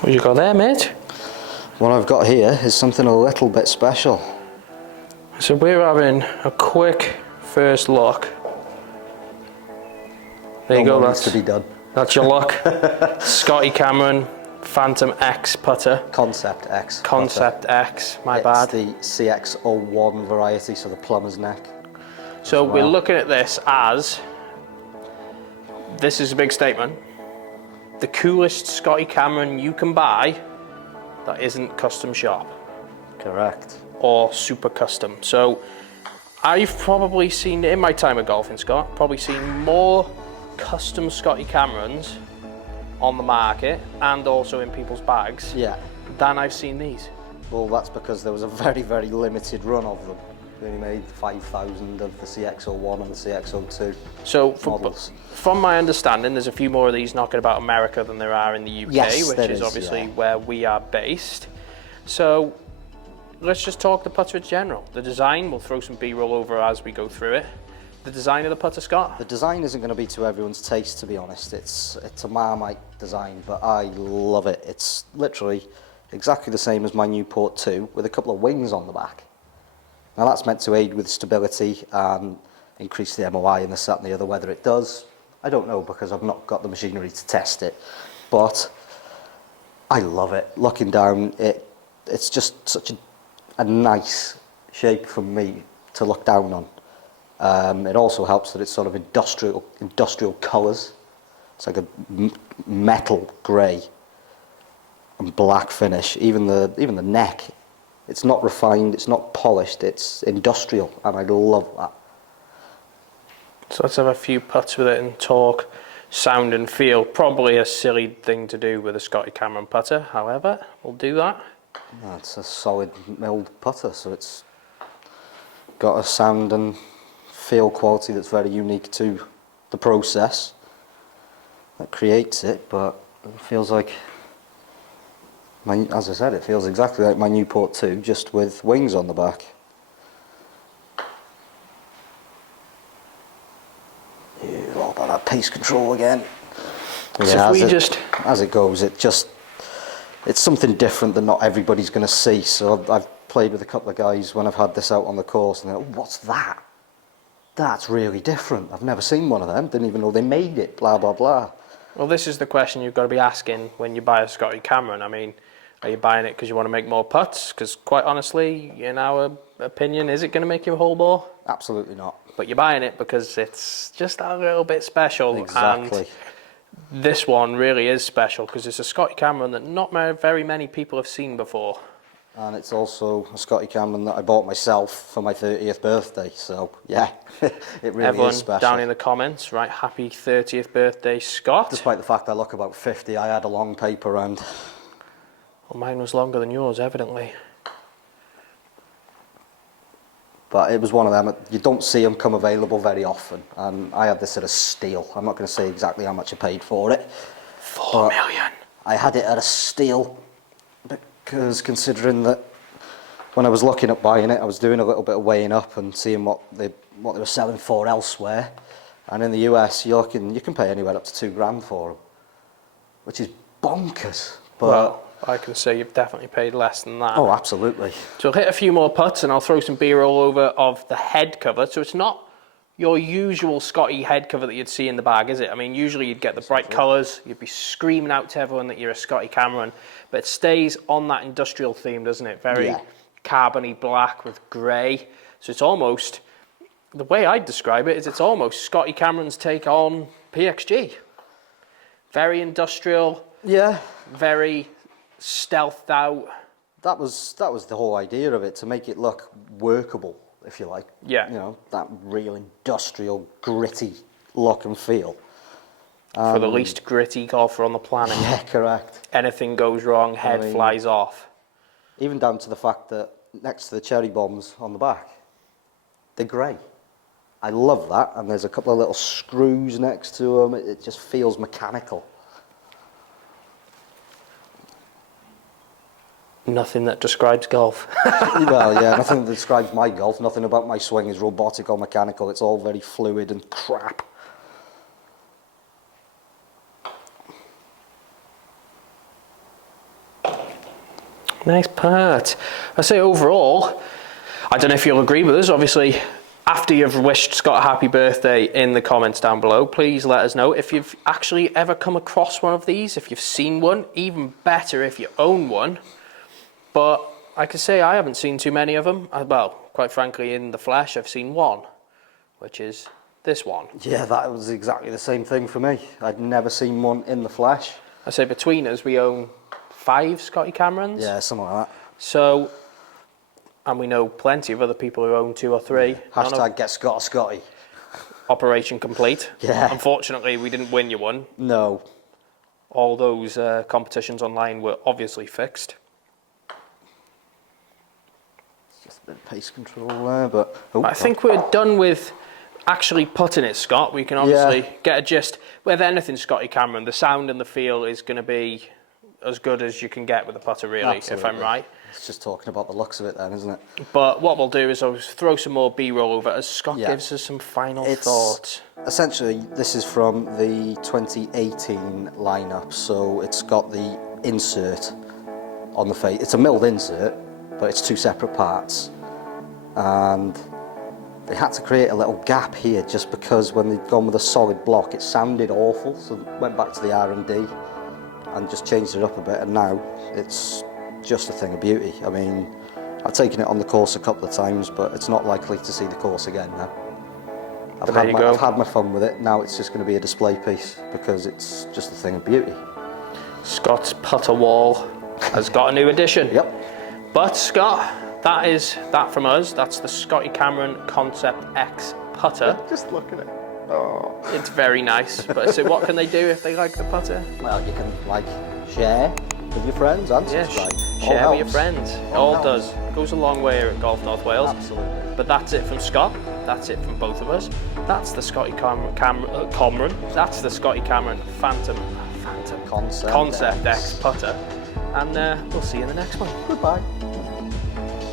What you got there, mate? What I've got here is something a little bit special. So we're having a quick first look. There you go, Needs to be done. That's your look. Scotty Cameron Phantom X putter. Concept X. Concept putter. X, my bad. It's the CX01 variety, so the plumber's neck. So we're looking at this as, this is a big statement, the coolest Scotty Cameron you can buy that isn't custom shop. Correct. Or super custom. So I've probably seen, in my time of golfing, Scott, probably seen more custom Scotty Camerons on the market and also in people's bags than I've seen these. Well, that's because there was a very, very limited run of them. They only made 5,000 of the CX01 and the CX02 so models. From my understanding, there's a few more of these knocking about America than there are in the UK, yes, which is obviously where we are based. So let's just talk the putter in general. The design, we'll throw some B-roll over as we go through it. The design of the putter, Scott? The design isn't going to be to everyone's taste, to be honest. It's a Marmite design, but I love it. It's literally exactly the same as my Newport 2 with a couple of wings on the back. Now that's meant to aid with stability and increase the MOI and this, that and the other. Whether it does, I don't know because I've not got the machinery to test it. But I love it. Looking down, it's just such a nice shape for me to look down on. It also helps that it's sort of industrial colours. It's like a metal grey and black finish. Even the neck. It's not refined, it's not polished, it's industrial, and I love that. So let's have a few putts with it and talk sound and feel. Probably a silly thing to do with a Scotty Cameron putter, however, we'll do that. No, it's a solid milled putter, so it's got a sound and feel quality that's very unique to the process that creates it, but it feels like, as I said, it feels exactly like my Newport 2, just with wings on the back. All about that pace control again. Yeah, as it goes, it's something different that not everybody's going to see. So I've played with a couple of guys when I've had this out on the course, and they're like, what's that? That's really different. I've never seen one of them. Didn't even know they made it. Blah blah blah. Well, this is the question you've got to be asking when you buy a Scotty Cameron. I mean, are you buying it because you want to make more putts? Because quite honestly, in our opinion, is it going to make you a hole more? Absolutely not. But you're buying it because it's just a little bit special. Exactly. And this one really is special because it's a Scotty Cameron that not very many people have seen before. And it's also a Scotty Cameron that I bought myself for my 30th birthday. So, yeah, it really Everyone is special. Down in the comments, right, happy 30th birthday, Scott. Despite the fact I look about 50, I had a long paper and... Well, mine was longer than yours, evidently. But it was one of them, you don't see them come available very often. And I had this at a steal. I'm not going to say exactly how much I paid for it. 4 million. I had it at a steal because considering that when I was looking at buying it, I was doing a little bit of weighing up and seeing what they were selling for elsewhere. And in the US, you can pay anywhere up to $2,000 for them, which is bonkers. But well, I can say you've definitely paid less than that. Oh, absolutely. So I'll hit a few more putts and I'll throw some B-roll over of the head cover. So it's not your usual Scotty head cover that you'd see in the bag, is it? I mean, usually you'd get the bright colours, you'd be screaming out to everyone that you're a Scotty Cameron, but it stays on that industrial theme, doesn't it? Very carbony black with grey. So it's almost, the way I'd describe it is it's almost Scotty Cameron's take on PXG. Very industrial. Yeah. Very stealthed out. That was the whole idea of it, to make it look workable, if you like. Yeah. You know, that real industrial, gritty look and feel. For the least gritty golfer on the planet. Yeah, correct. Anything goes wrong, head flies off. Even down to the fact that next to the cherry bombs on the back, they're grey. I love that, and there's a couple of little screws next to them. It just feels mechanical. Nothing that describes golf. Well, yeah, nothing that describes my golf. Nothing about my swing is robotic or mechanical. It's all very fluid and crap. Nice putt. I say overall, I don't know if you'll agree with us, obviously, after you've wished Scott a happy birthday in the comments down below, please let us know if you've actually ever come across one of these, if you've seen one, even better if you own one. But I can say I haven't seen too many of them. Well, quite frankly, in the flesh, I've seen one, which is this one. Yeah, that was exactly the same thing for me. I'd never seen one in the flesh. I say between us, we own 5 Scotty Camerons. Yeah, something like that. So, and we know plenty of other people who own 2 or 3. Hashtag get Scott a Scotty. Operation complete. Yeah. Unfortunately, we didn't win you one. No. All those competitions online were obviously fixed. It's just a bit of pace control there, but... Oh, I think we're done with actually putting it, Scott. We can obviously get a gist. With anything Scotty Cameron, the sound and the feel is going to be as good as you can get with a putter, really, absolutely. if I'm right. It's just talking about the looks of it then, isn't it? But what we'll do is I'll throw some more B-roll over as Scott gives us some final thoughts. Essentially, this is from the 2018 lineup, so it's got the insert on the face. It's a milled insert, but it's 2 separate parts. And they had to create a little gap here just because when they'd gone with a solid block, it sounded awful. So they went back to the R&D and just changed it up a bit, and now it's just a thing of beauty. I mean, I've taken it on the course a couple of times, but it's not likely to see the course again now. I've had my fun with it. Now it's just going to be a display piece because it's just a thing of beauty. Scott's putter wall has got a new addition. Yep. But Scott, that is that from us. That's the Scotty Cameron Concept X putter. Just look at it. Oh. It's very nice. But so what can they do if they like the putter? Well, you can share with your friends and subscribe. Share with your friends. It all does. Goes a long way here at Golf North Wales. Absolutely. But that's it from Scott. That's it from both of us. That's the Scotty Cameron. That's the Scotty Cameron Phantom Concept Concept X putter. And we'll see you in the next one. Goodbye.